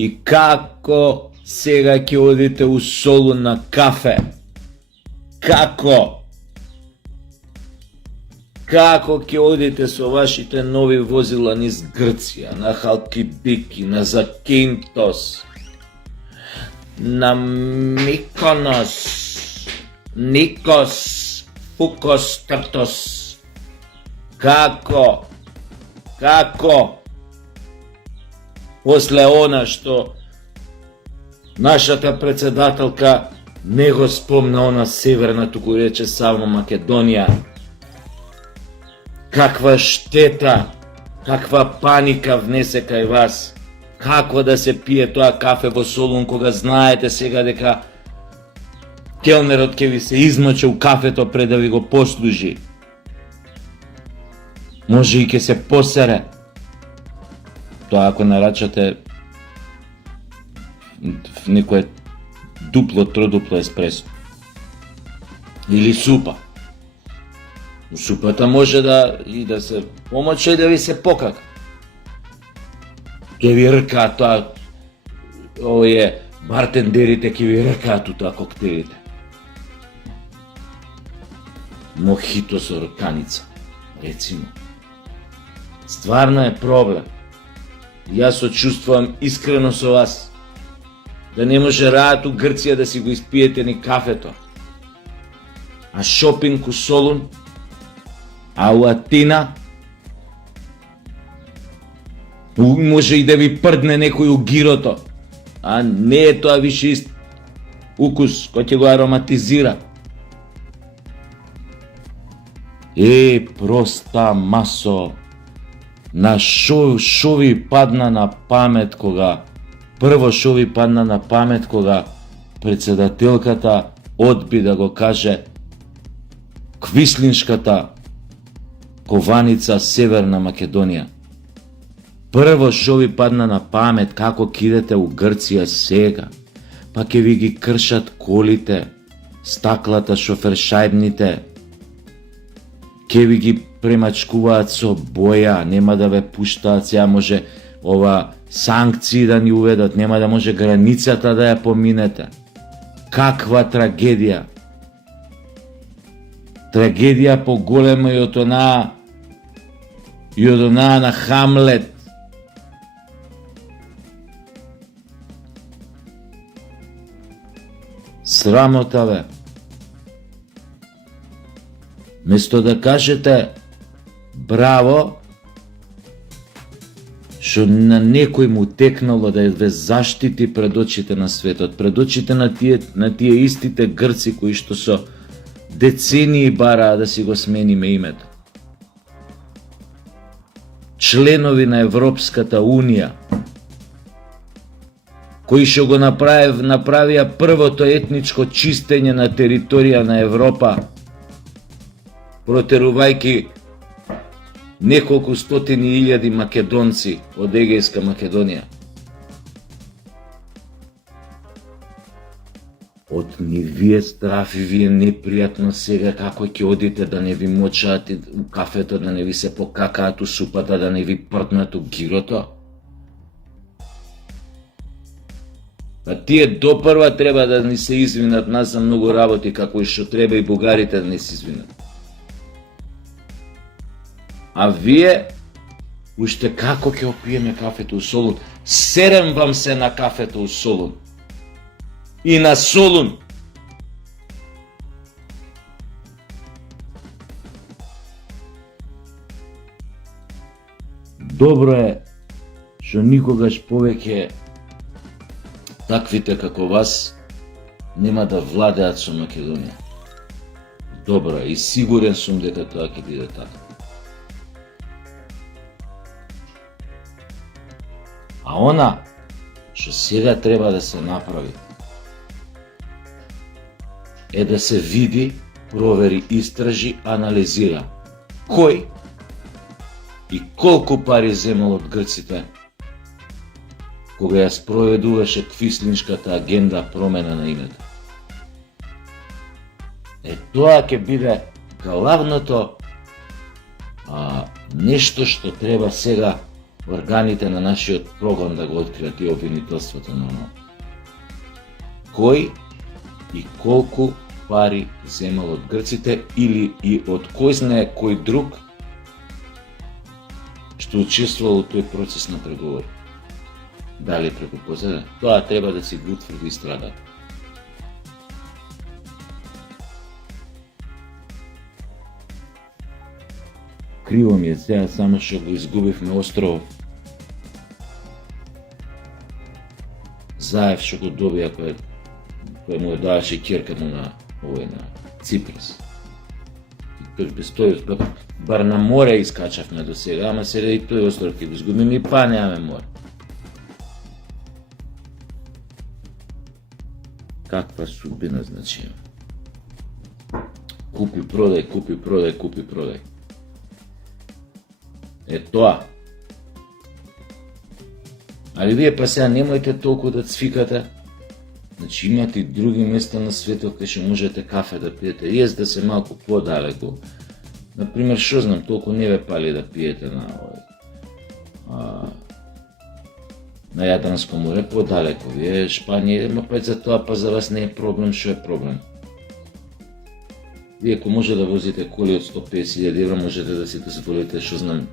И како сега ќе одите у Солун на кафе? Како? Како ќе одите со вашите нови возила низ Грција, на Халкидики, на Закинтос, на Миконос, Никос, Фукос, Тртос? Како? Како? После она што нашата председателка не го спомна она северна, туку рече само Македонија. Каква штета, каква паника внесе кај вас. Како да се пие тоа кафе во Солун, кога знаете сега дека келнерот ќе ви се измаче у кафето пред да ви го послужи. Може и ќе се посере. Тоа ако нарачате в некое дупло, тродупло еспресо. Или супа. У супата може да се помоче и да ви се покака. Ке ви ркаат тоа, овие бартендерите ке ви ркаат у тоа коктелите. Мохито со рканица, рецимо. Стварно е проблем. Јас сочувствувам искрено со вас. Да не може раат у Грција да си го испиете ни кафето. А шопинг у Солун, а у Атина, може и да ви прдне некој у гирото. А не е тоа више ист укус кој ќе го ароматизира. Проста масо. На шо ви падна на памет кога председателката одби да го каже квислиншката кованица Северна Македонија. Прво шо ви падна на памет како кидете у Грција сега, па ќе ви ги кршат колите, стаклата, шофершајбните, ќе ви ги премачкуваат со боја, нема да ве пуштаат, сега може ова санкции да ни уведат, нема да може границата да ја поминете. Каква трагедија! Трагедија поголема и од онаа на Хамлет. Срамота бе. Место да кажете браво, што на некој му текнало да ве заштити пред очите на светот, пред очите на тие истите грци кои што со децении бараа да си го смениме името. Членови на Европската Унија, кои што го направија првото етничко чистење на територија на Европа, протерувајќи неколку стотини илјади македонци од Егејска Македонија. Од ни вие страф и вие непријатно сега како ќе одите да не ви мочаат у кафето, да не ви се покакаат у супата, да не ви пртнат у гирото. Па тие допрва треба да ни се извинат нас за многу работи, како и што треба и бугарите да не се извинат. А вие, уште како ќе опиеме кафето у Солун? Серем вам се на кафето у Солун. И на Солун. Добро е што никогаш повеќе таквите како вас нема да владеат со Македонија. Добро е и сигурен сум дека тоа ќе биде така. А она што сега треба да се направи е да се види, провери, истражи, анализира кој и колку пари земал од грците кога ја спроведуваше квислиншката агенда промена на името. Тоа ќе биде главното нешто што треба сега органите на нашиот прогон да го откриат и обвинителството на кој и колку пари земал од грците или и од кој знае кој друг што учествувал во тој процес на преговори. Дали преку позаде? Тоа треба да си го утврди истрагата. Криво ми е сега, само што го изгубивме островот. Заев што го добија кој му даваше ќерка му на Ципрас. Без тој, бар на море искачавме до сега, ама сега и тој остров ќе го изгубиме и па немаме море. Каква судбина, значи. Купи, продај, купи, продај, купи, продај. Е тоа. Али вие па сега немојте толку да цвикате. Значи имате и други места на светот кај што можете кафе да пиете. Јес да се малку подалеку. Например, што знам, толку не ве пали да пиете на Јадранско море, подалеку. Вие Шпанија, ма па за тоа, па за вас не е проблем, што е проблем? Вие ако може да возите коли од 150.000 евра, можете да си дозволите, што знам,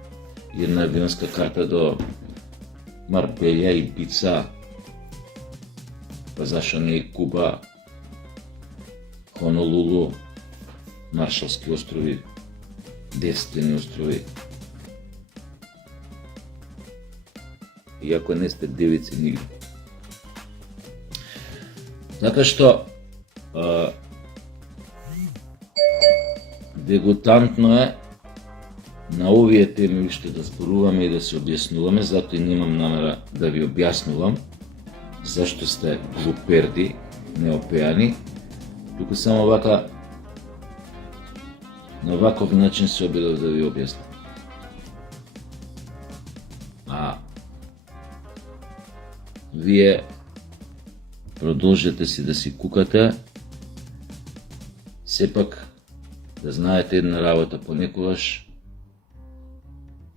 една авионска карта до Марбелја и Бица, па зашо не и Куба, Хонолулу, Маршалски острови, Девствени острови. Иако не сте девици нигде. Така што дегутантно е на овие теми уште да зборуваме и да се објаснуваме, затоа и немам намера да ви објаснувам зашто сте глуперди, неопеани, туку само вака на ваков начин се обидов да ви објаснам. Вие продолжете си да си кукате, сепак да знаете една работа, понекогаш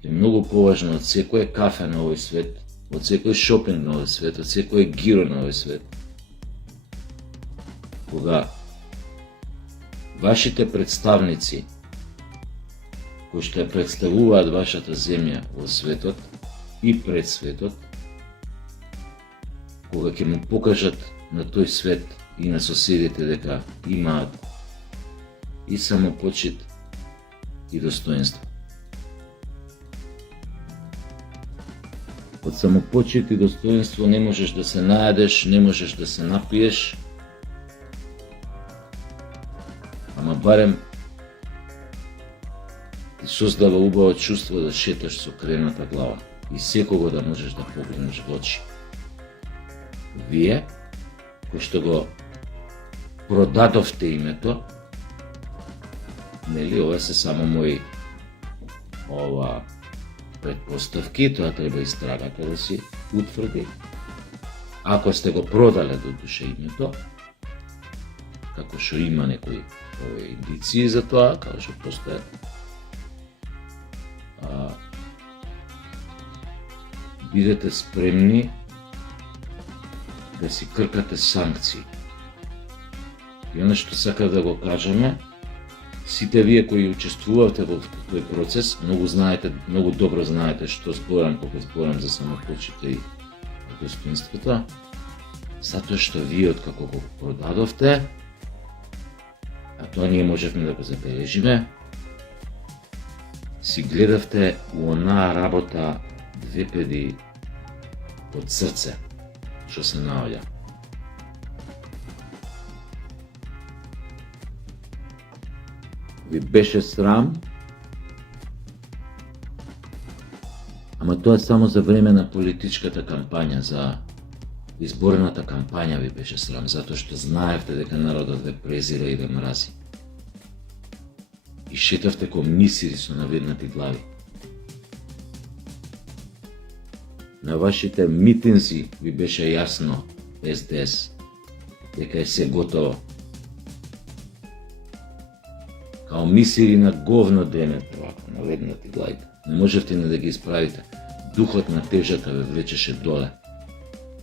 е многу поважно од секој кафе на овој свет, од секој шопинг на овој свет, од секој гиро на овој свет. Кога вашите представници, кои што ја представуваат вашата земја во светот и пред светот, кога ќе му покажат на тој свет и на соседите дека имаат и самопочит и достоинство. Од самопочит и достоинство не можеш да се најдеш, не можеш да се напиеш, ама барем ти создава убаво чувство да шеташ со крената глава и секого да можеш да погледнеш во очи. Вие, кои што го продадовте името, нели, ова се само мои предпоставки, тоа треба истрагата да си утврди. Ако сте го продале до душа името, како што има некои индиции за тоа, како што постојат, бидете спремни да си кркате санкции. И оно што сакав да го кажеме, сите вие кои учествувате во тој процес, многу добро знаете што зборам кога зборам за самопочит и достоинството, затоа што вие откако го продадовте, а тоа ние можевме да го забележиме, си гледавте у онаа работа две педи од срце, што се наоѓа. Ви беше срам, ама тоа само за време на политичката кампања, за изборната кампања ви беше срам, затоа што знаевте дека народот ве презира и ве мрази. И шетавте ко мисири со наведнати глави. На вашите митинзи ви беше јасно, СДС, дека е се готово. Као мисири на говно денете, вако, наведнати глави. Не можевте не да ги исправите. духот на тежата ве влечеше доле.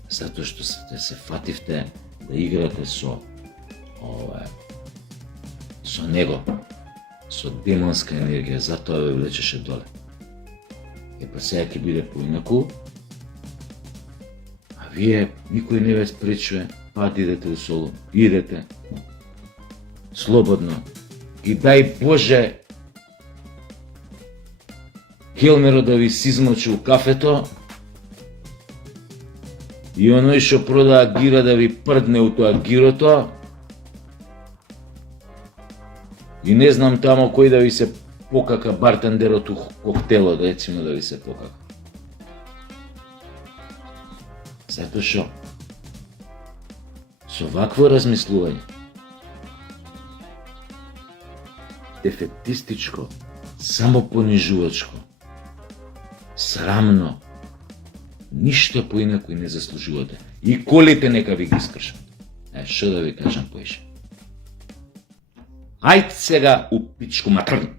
Затоа што се фативте да играте со него, со демонска енергија, затоа ве влечеше доле. Па сега ќе биде поинаку, а вие, никој не ве спречува, идете у соло, идете, слободно, и дај Боже, келнерот да ви сизмочи у кафето, и оној што продава гира да ви прдне у тоа гирото, и не знам тамо кој да ви се покака, бартендерот у коктелот, рецимо да ви се покака. Затоа што со вакво размислување, дефетистичко, самопонижувачко, срамно, ништо поинаку и не заслужувате. И колите нека ви ги скршат. Што да ви кажам поише? Ајде сега у пичку матрн!